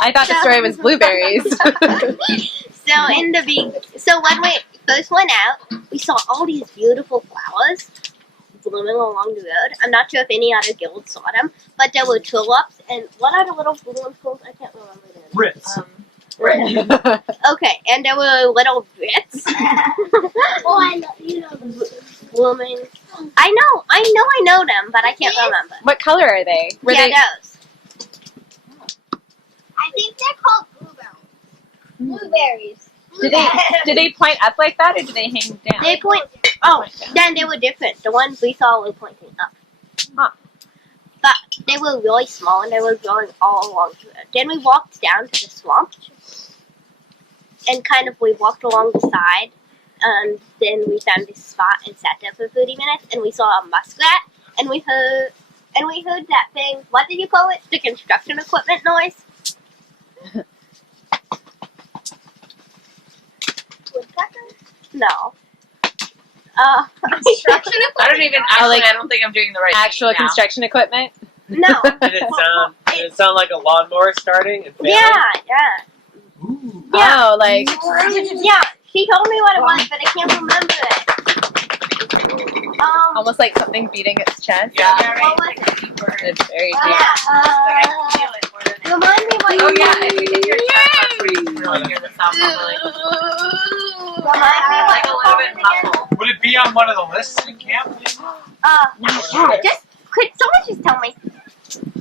I thought the story was blueberries. So when we first went out, we saw all these beautiful flowers blooming along the road. I'm not sure if any other guilds saw them, but there were tulips and what are the little blue ones called? I can't remember them. Ritz. Right. Okay, and there were little bits. I know, you know them. Blooming. I know them, but I can't remember. What color are they? Were they? Those. I think they're called blueberries. Did they point up like that, or did they hang down? They point. Oh, then they were different. The ones we saw were pointing up. Huh. But they were really small, and they were growing all along the road. Then we walked down to the swamp, and we walked along the side, and then we found this spot and sat there for 30 minutes, and we saw a muskrat, and we heard that thing. What did you call it? The construction equipment noise. Woodpecker? No. Construction I don't even actually. I don't think I'm doing the right Actual thing now. construction equipment? No. Did it sound like a lawnmower starting and failing? Yeah. Ooh. Yeah. Oh, like Yeah, she told me what it was, but I can't remember it. almost like something beating its chest. Yeah. What was it? It's very deep. Like I can feel it more than it. Remind me what Oh you yeah, if you hit your chest, that's where you can really hear the sound muffling. Remind me Like a what little you bit called it again? muffled. Would it be on one of the lists in camp? Just quick, someone just tell me.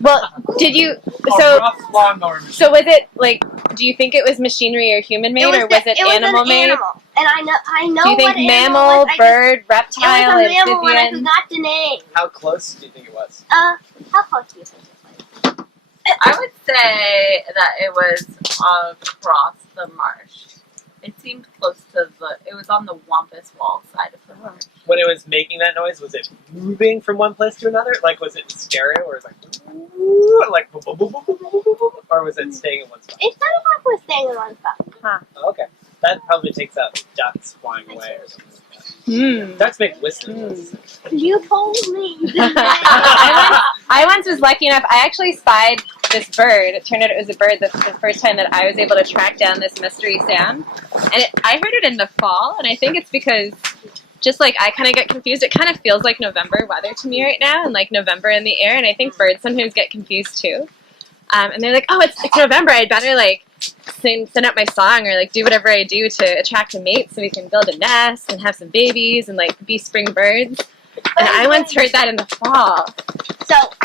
Well, did you? A So, rough lawnmower machine. so was it like? Do you think it was machinery or human made, or was it animal an made? Animal. And I know Do you think what animal mammal, was. bird, It reptile, was a mammal and I amphibian? forgot the name. How close do you think it was? How close do you think it was? I would say that it was across the marsh. It seemed close to it was on the Wampus Wall side of the marsh. When it was making that noise, was it moving from one place to another? Like, was it in stereo, or was it like boom, boom, boom, boom, boom, boom, boom, boom, or was it staying in one spot? It sounded like we're staying in one spot. Oh, okay. That probably takes out ducks flying away or something like that. Hmm. Ducks make whistling noises. You told me. I once was lucky enough. I actually spied this bird. It turned out it was a bird the first time that I was able to track down this mystery sound. And I heard it in the fall, and I think it's because just like I kind of get confused. It kind of feels like November weather to me right now, and like November in the air. And I think birds sometimes get confused too. And they're like, "Oh, it's November. I'd better like send out my song or like do whatever I do to attract a mate so we can build a nest and have some babies and like be spring birds." And I once heard that in the fall.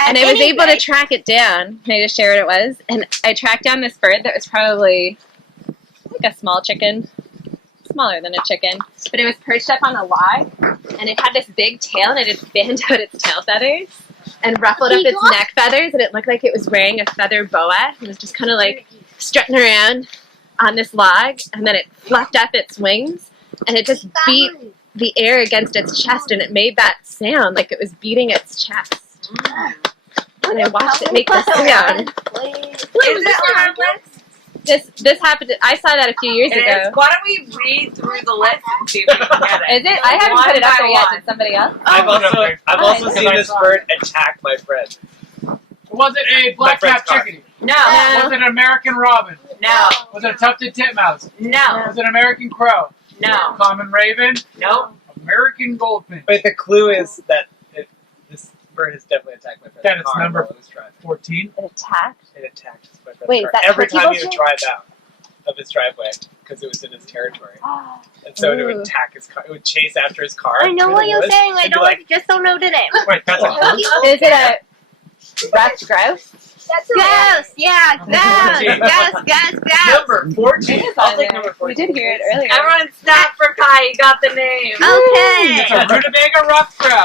And I was able to track it down. Can I just share what it was? And I tracked down this bird that was probably like a small chicken, smaller than a chicken, but it was perched up on a log, and it had this big tail, and it had fanned out its tail feathers and ruffled up its neck feathers, and it looked like it was wearing a feather boa. It was just kind of like strutting around on this log, and then it fluffed up its wings, and it just beat the air against its chest, and it made that sound like it was beating its chest. And I watched it make this sound. Is it on our list? This happened. I saw that a few years It ago. is. Why don't we read through the list and see if we can get it? Is it? I haven't One put it up by there yet. one. Did somebody else? I've also Oh, seen this bird attack my friend. Was it a black-capped friend's chickadee? No. Was it an American robin? No. Was it a tufted titmouse? No. Was it an American crow? No. Common raven? Nope. American goldfinch. But the clue is that this bird has definitely attacked my friend's That it's car number while it was driving. 14. It attacked. It attacked my friend's Wait, car is that every turkey time he would bullshit? drive out of his driveway because it was in his territory. And so it would Ooh. attack his car. It would chase after his car. I know through what the you're woods. saying. I It'd be just don't know the name. Wait, that's a Is it a ruffed grouse? That's a Ghost, yeah, ghost. number 14. It is I'll on take there. number 14. We did hear it earlier. Everyone stop for Kai. You got the name. Okay. It's a rutabaga ruffed grouse.